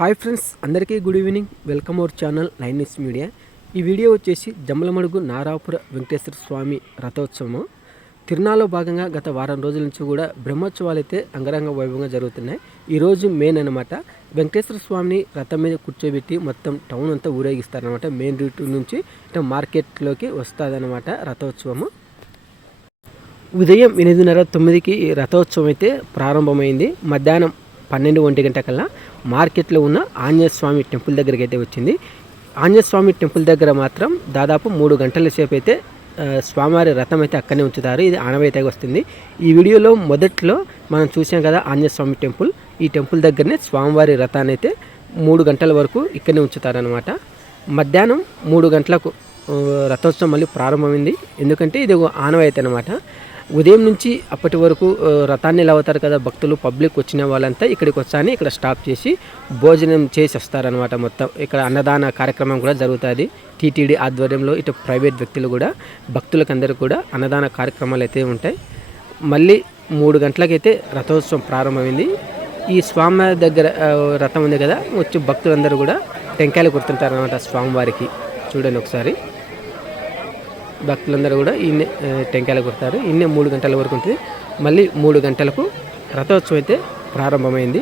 Hi friends అందరికీ good evening. Welcome our channel nine news media. ఈ video వచ్చేసి జమ్మలమడుగు నారాపుర వెంకటేశ్వర స్వామి రథోత్సవం తిరునాలో భాగంగా గత వారం రోజుల నుంచి కూడా బ్రహ్మోత్సవాలు అయితే అంగరంగ వైభవంగా జరుగుతున్నాయి. ఈరోజు మెయిన్ అనమాట వెంకటేశ్వర స్వామిని రథం మీద కూర్చోబెట్టి మొత్తం టౌన్ అంతా ఊరేగిస్తారనమాట మెయిన్ రూట్ నుంచి ఇట్లా మార్కెట్లోకి వస్తుందన్నమాట రథోత్సవము. ఉదయం ఎనిమిదిన్నర తొమ్మిదికి ఈ రథోత్సవం అయితే ప్రారంభమైంది. మధ్యాహ్నం పన్నెండు ఒంటి గంట కల్లా మార్కెట్లో ఉన్న ఆంజనేయ స్వామి టెంపుల్ దగ్గరికి అయితే వచ్చింది. ఆంజనేయ స్వామి టెంపుల్ దగ్గర మాత్రం దాదాపు మూడు గంటల సేపు అయితే స్వామివారి రథం అయితే అక్కడనే ఉంచుతారు. ఇది ఆనవాయితీగా వస్తుంది. ఈ వీడియోలో మొదట్లో మనం చూసాం కదా ఆంజనేయ స్వామి టెంపుల్. ఈ టెంపుల్ దగ్గరనే స్వామివారి రథాన్ని అయితే మూడు గంటల వరకు ఇక్కడనే ఉంచుతారనమాట మధ్యాహ్నం మూడు గంటలకు రథోత్సవం మళ్ళీ ప్రారంభమైంది. ఎందుకంటే ఇది ఒక ఆనవాయితీ అనమాట ఉదయం నుంచి అప్పటి వరకు రథాన్ని అవుతారు కదా భక్తులు పబ్లిక్ వచ్చిన వాళ్ళంతా ఇక్కడికి వచ్చాని ఇక్కడ స్టాప్ చేసి భోజనం చేసి వస్తారనమాట మొత్తం. ఇక్కడ అన్నదాన కార్యక్రమం కూడా జరుగుతుంది. టీటీడీ ఆధ్వర్యంలో ఇటు ప్రైవేట్ వ్యక్తులు కూడా భక్తులకందరూ కూడా అన్నదాన కార్యక్రమాలు అయితే ఉంటాయి. మళ్ళీ మూడు గంటలకైతే రథోత్సవం ప్రారంభమైంది. ఈ స్వామి దగ్గర రథం ఉంది కదా వచ్చి భక్తులందరూ కూడా టెంకాయలు కొడుతుంటారు అనమాట స్వామివారికి. చూడండి ఒకసారి. భక్తులందరూ కూడా ఇన్నే టెంకాయలు కొడతారు ఇన్నే మూడు గంటల వరకు ఉంటుంది. మళ్ళీ మూడు గంటలకు రథోత్సవం అయితే ప్రారంభమైంది.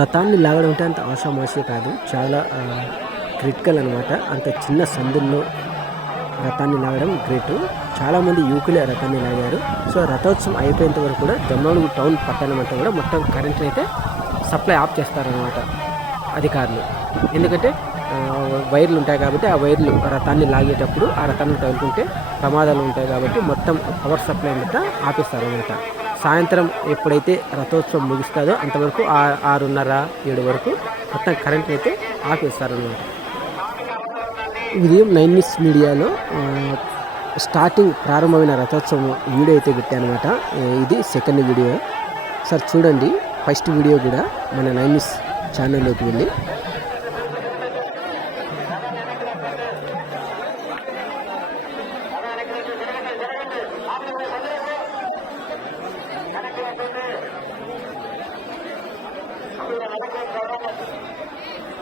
రథాన్ని లాగడం అంటే అంత ఆషామాషి కాదు. చాలా క్రిటికల్ అనమాట అంత చిన్న సందుల్లో రథాన్ని లాగడం గ్రేట్. చాలామంది యువకులే రథాన్ని లాగారు. సో రథోత్సవం అయిపోయేంత వరకు కూడా జమ్మలమడుగు టౌన్ పట్టణం అంతా కూడా మొత్తం కరెంట్ని అయితే సప్లై ఆఫ్ చేస్తారనమాట అధికారులు. ఎందుకంటే వైర్లు ఉంటాయి కాబట్టి ఆ వైర్లు రథాన్ని లాగేటప్పుడు ఆ రథాన్ని తగులుకుంటే ప్రమాదాలు ఉంటాయి కాబట్టి మొత్తం పవర్ సప్లై అంతా ఆపేస్తారనమాట సాయంత్రం ఎప్పుడైతే రథోత్సవం ముగుస్తుందో అంతవరకు ఆ- ఆరున్నర ఏడు వరకు మొత్తం కరెంట్ అయితే ఆపేస్తారనమాట ఉదయం నైన్ న్యూస్ మీడియాలో స్టార్టింగ్ ప్రారంభమైన రథోత్సవం వీడియో అయితే పెట్టానమాట ఇది సెకండ్ వీడియో. సార్ చూడండి ఫస్ట్ వీడియో కూడా మన నైన్ న్యూస్ ఛానల్లోకి వెళ్ళి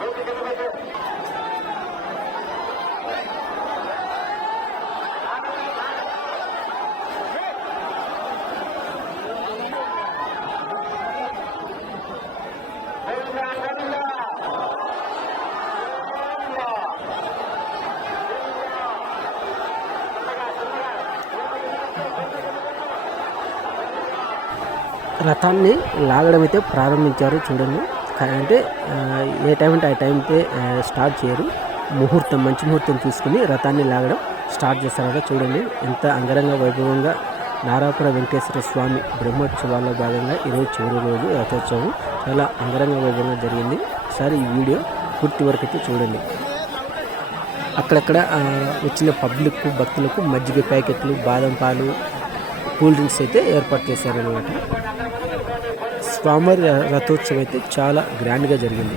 আমি రథాన్ని లాగడం అయితే ప్రారంభించారు చూడండి. అంటే ఏ టైం అంటే ఆ టైంకే స్టార్ట్ చేయరు. ముహూర్తం మంచి ముహూర్తం చూసుకుని రథాన్ని లాగడం స్టార్ట్ చేస్తారట చూడండి. ఎంత అంగరంగ వైభవంగా నారాపుర వెంకటేశ్వర స్వామి బ్రహ్మోత్సవాల్లో భాగంగా ఈరోజు చివరి రోజు రథోత్సవం. చాలా అంగరంగ వైభవంగా జరిగింది. ఒకసారి ఈ వీడియో పూర్తి వరకు అయితే చూడండి. అక్కడక్కడ వచ్చిన పబ్లిక్ భక్తులకు మజ్జిగ ప్యాకెట్లు బాదం పాలు కూల్ డ్రింక్స్ అయితే ఏర్పాటు చేశారనమాట స్వామివారి రథోత్సవం అయితే చాలా గ్రాండ్గా జరిగింది.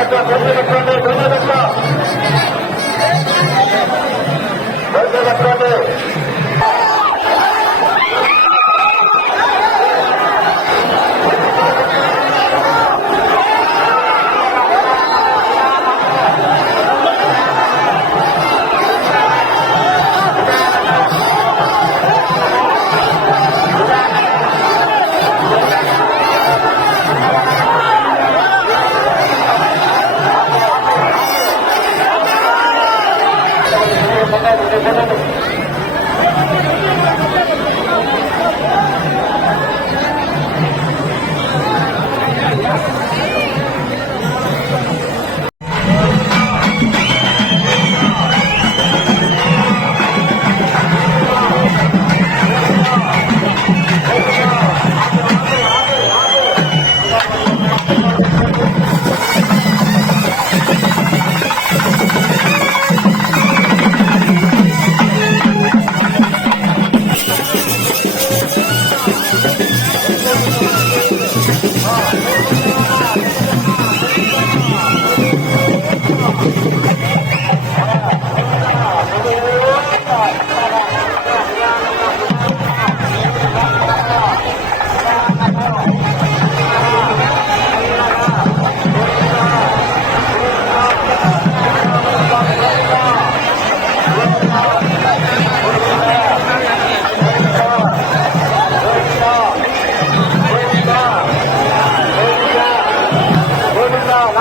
Thank you.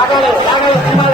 hágale, hágale,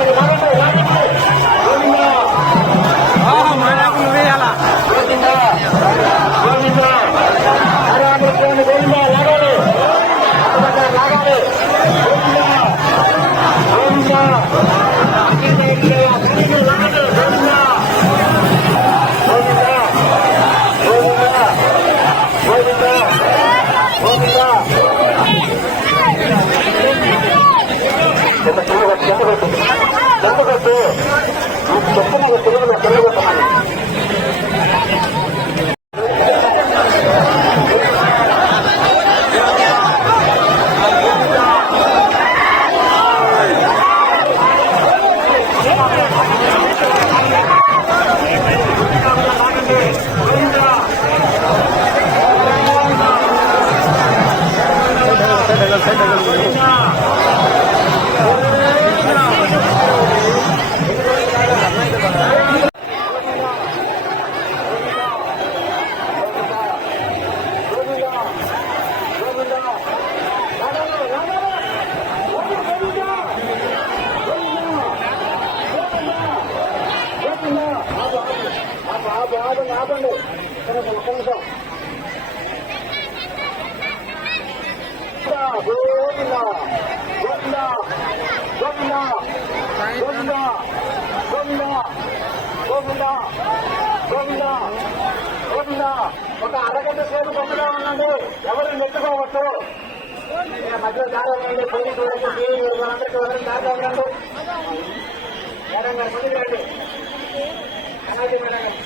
ఒక అరగంట సేపు గొప్పగా ఉండండి ఎవరు నెట్టుకోవచ్చు మధ్య దారి పోలీసు వాళ్ళకి అందరికీ ఎవరు దారి మేడం గారు ముందుకు రండి అలాగే మేడం గారు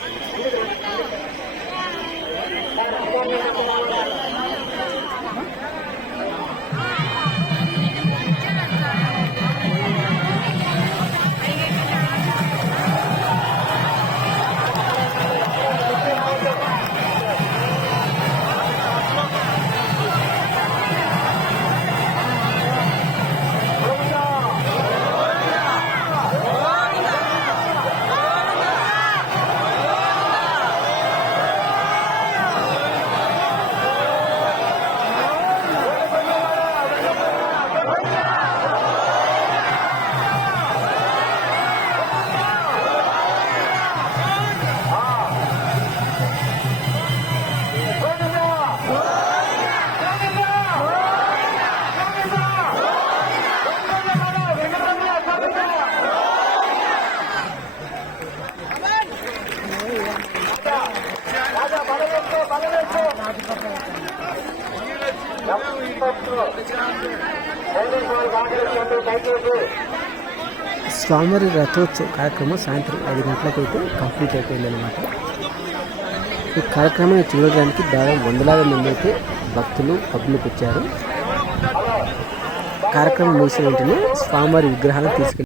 స్వామివారి రథోత్సవ కార్యక్రమం సాయంత్రం ఐదు గంటలకు అయితే కంప్లీట్ అయిపోయిందనమాట ఈ కార్యక్రమాన్ని చూడడానికి దాదాపు వందలాది మంది అయితే భక్తులు పబ్లిక్ వచ్చారు కార్యక్రమం ముగిసిన వెంటనే స్వామివారి విగ్రహాలను తీసుకెళ్ళి